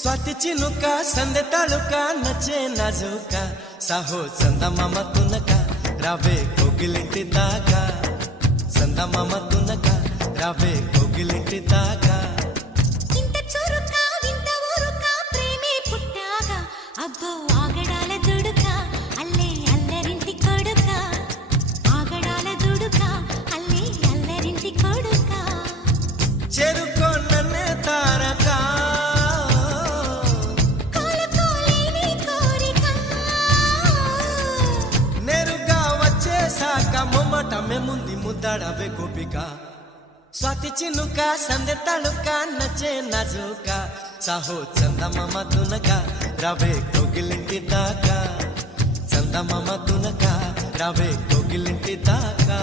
स्वाती चिनुका संदे तालुका नचे नाजुका साहो चंदमामा तुनका रावे कोगिलिंटी दागा चंदमामा तुनका रावे कोगिलिंटी दागा इंत चुरुका विंत ऊरुका प्रेमे पुट्टागा अब्बो आगडाల దుడుకా అల్లే అల్లరింటి కొడుకా ఆగడాల దుడుకా అల్లే అల్లరింటి కొడుకా చెరుకో నన్నే తారకా కోలుకోలేని కోరిక నేరుగా వచ్చేసాక మొమ్మటమే ముందు ముద్దాడవే గోపిక स्वाती चिनुका संदे तालुका नचे नाजुका साहो चंदमामा तुनका रावे कोगिलिंटी दागा चंदमामा तुनका रावे कोगिलिंटी दागा